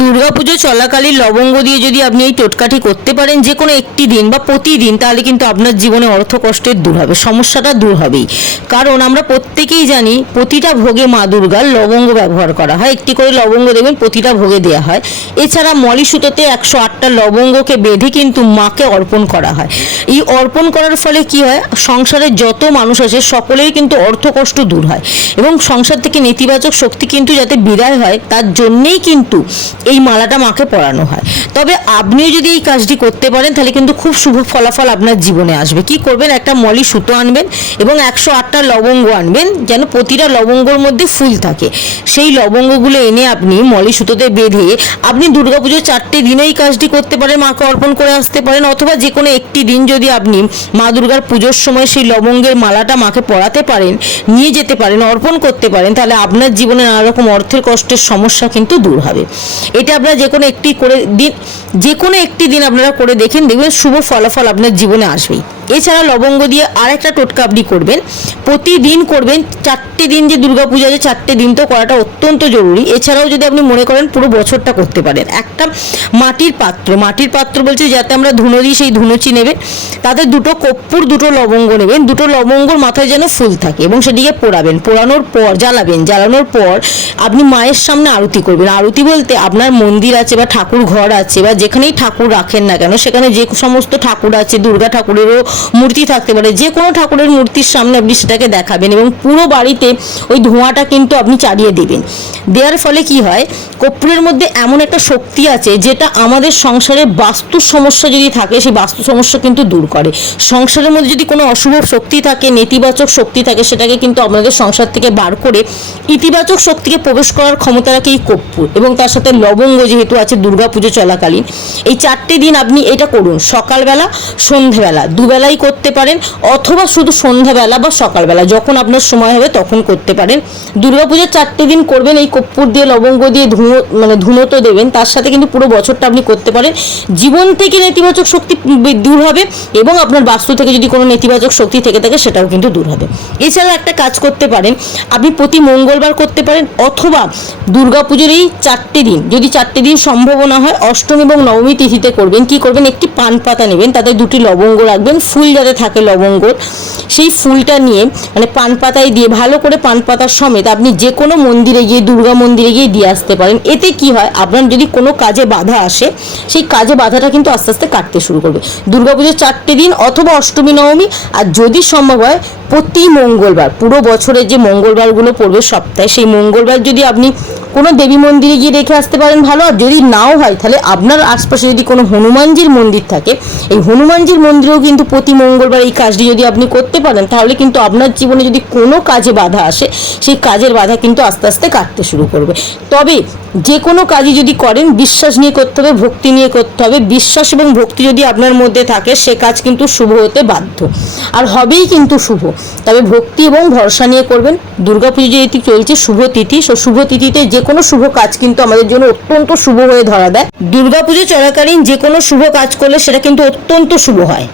দুর্গাপুজো চলাকালীন লবঙ্গ দিয়ে যদি আপনি এই টোটকাটি করতে পারেন যে কোনো একটি দিন বা প্রতিদিন, তাহলে কিন্তু আপনার জীবনে অর্থ কষ্টের দূর হবে, সমস্যাটা দূর হবেই। কারণ আমরা প্রত্যেকেই জানি প্রতিটা ভোগে মা দুর্গার লবঙ্গ ব্যবহার করা হয়, একটি করে লবঙ্গ দেবেন প্রতিটা ভোগে দেওয়া হয়। এছাড়া মলি সুতোতে 108টা লবঙ্গকে বেঁধে কিন্তু মাকে অর্পণ করা হয়। এই অর্পণ করার ফলে কি হয়, সংসারের যত মানুষ আছে সকলেই কিন্তু অর্থ কষ্ট দূর হয় এবং সংসার থেকে নেতিবাচক শক্তি কিন্তু যাতে বিদায় হয়, তার জন্যেই কিন্তু এই মালাটা মাকে পরানো হয়। তবে আপনিও যদি এই কাজটি করতে পারেন তাহলে কিন্তু খুব শুভ ফলাফল আপনার জীবনে আসবে। কি করবেন, একটা মলি সুতো আনবেন এবং 108টা লবঙ্গ আনবেন, যেন প্রতিটা লবঙ্গর মধ্যে ফুল থাকে। সেই লবঙ্গগুলো এনে আপনি মলি সুতোতে বেঁধে আপনি দুর্গাপুজোর 4টে দিনে এই কাজটি করতে পারেন, মাকে অর্পণ করে আসতে পারেন। অথবা যে কোনো একটি দিন যদি আপনি মা দুর্গার পুজোর সময় সেই লবঙ্গের মালাটা মাকে পরাতে পারেন, নিয়ে যেতে পারেন, অর্পণ করতে পারেন, তাহলে আপনার জীবনে নানা রকম অর্থের কষ্টের সমস্যা কিন্তু দূর হবে। এটা আপনারা যে কোনো একটি দিন আপনারা করে দেখেন, দেখবেন শুভ ফলাফল আপনার জীবনে আসবেই। এছাড়া লবঙ্গ দিয়ে আরেকটা টোটকা আপনি করবেন, প্রতিদিন করবেন। 4টে দিন যে দুর্গাপূজা আছে 4টে দিন তো করাটা অত্যন্ত জরুরি। এছাড়াও যদি আপনি মনে করেন পুরো বছরটা করতে পারেন, একটা মাটির পাত্র বলছে যাতে আমরা ধুনো দিই, সেই ধুনুচি নেবেন, তাতে 2টো কর্পূর 2টো লবঙ্গ নেবেন, 2টো লবঙ্গর মাথায় যেন ফুল থাকে এবং সেটিকে পোড়াবেন। পোড়ানোর পর জ্বালানোর পর আপনি মায়ের সামনে আরতি করবেন। আরতি বলতে আপনার মন্দির আছে বা ঠাকুর ঘর আছে বা যেখানেই ঠাকুর রাখেন না কেন, সেখানে যে সমস্ত ঠাকুর আছে, দুর্গা ঠাকুরেরও মূর্তি থাকতে পারে, যে কোনো ঠাকুরের মূর্তির সামনে আপনি সেটাকে দেখাবেন এবং পুরো বাড়িতে ওই ধোঁয়াটা কিন্তু আপনি চালিয়ে দেবেন। দেওয়ার ফলে কি হয়, কর্পূরের মধ্যে এমন একটা শক্তি আছে যেটা আমাদের সংসারে বাস্তু সমস্যা যদি থাকে সেই বাস্তু সমস্যা কিন্তু দূর করে। সংসারের মধ্যে যদি কোনো অশুভ শক্তি থাকে, নেতিবাচক শক্তি থাকে, সেটাকে কিন্তু আমাদের সংসার থেকে বার করে ইতিবাচক শক্তিকে প্রবেশ করার ক্ষমতা রাখে এই কর্পূর এবং তার সাথে লবঙ্গ যেহেতু আছে দুর্গাপুজো চলাকালীন। এই 4টে দিন আপনি এটা করুন, সকালবেলা সন্ধ্যাবেলা দুবেলাই করতে পারেন, অথবা শুধু সন্ধ্যাবেলা বা সকালবেলা যখন আপনার সময় হবে তখন করতে পারেন। দুর্গাপুজোর 4টে দিন করবেন, এই কর্পূর দিয়ে লবঙ্গ দিয়ে ধুনো তো দেবেন, তার সাথে কিন্তু পুরো বছরটা আপনি করতে পারেন। জীবন থেকে নেতিবাচক শক্তি দূর হবে এবং আপনার বাস্তু থেকে যদি কোনো নেতিবাচক শক্তি থেকে থাকে সেটাও কিন্তু দূর হবে। এছাড়া একটা কাজ করতে পারেন, আপনি প্রতি মঙ্গলবার করতে পারেন, অথবা দুর্গাপুজোর এই 4টে দিন যদি 4টে দিন সম্ভব না হয়, অষ্টমী এবং নবমী তিথিতে করবেন। কি করবেন, একটি পান পাতা নেবেন, তাতে 2টি লবঙ্গ রাখবেন, ফুল যাতে থাকে লবঙ্গর, সেই ফুলটা নিয়ে মানে পান পাতায় দিয়ে ভালো করে পান পাতার সমেত আপনি যে কোনো মন্দিরে গিয়ে, দুর্গা মন্দিরে গিয়ে দিয়ে আসতে পারেন। এতে কি হয়, আপনার যদি কোনো কাজে বাধা আসে সেই কাজে বাধাটা কিন্তু আস্তে আস্তে কাটতে শুরু করবে। দুর্গাপুজোর 4টে দিন অথবা অষ্টমী নবমী, আর যদি সম্ভব হয় প্রতি মঙ্গলবার, পুরো বছরের যে মঙ্গলবারগুলো পড়বে সপ্তাহে, সেই মঙ্গলবার যদি আপনি কোনো দেবী মন্দিরে গিয়ে রেখে আসতে পারেন ভালো। আর যদি নাও হয় তাহলে আপনার আশপাশে যদি কোনো হনুমানজির মন্দির থাকে, এই হনুমানজির মন্দিরেও কিন্তু প্রতি মঙ্গলবার এই কাজটি যদি আপনি করতে পারেন, তাহলে কিন্তু আপনার জীবনে যদি কোনো কাজে বাধা আসে সেই কাজের বাধা কিন্তু আস্তে আস্তে কাটতে শুরু করবে। তবে যে কোনো কাজই যদি করেন বিশ্বাস নিয়ে করতে হবে, ভক্তি নিয়ে করতে হবে। বিশ্বাস এবং ভক্তি যদি আপনার মধ্যে থাকে সে কাজ কিন্তু শুভ হতে বাধ্য, আর হবেই কিন্তু শুভ। তবে ভক্তি এবং ভরসা নিয়ে করবেন। দুর্গাপুজো যেহেতু চলছে শুভ তিথি, শুভ তিথিতে যে কোনো শুভ কাজ কিন্তু আমাদের জন্য অত্যন্ত শুভ হয়ে ধরা দেয়। দুর্গাপুজো চলাকালীন যে কোনো শুভ কাজ করলে সেটা কিন্তু অত্যন্ত শুভ হয়।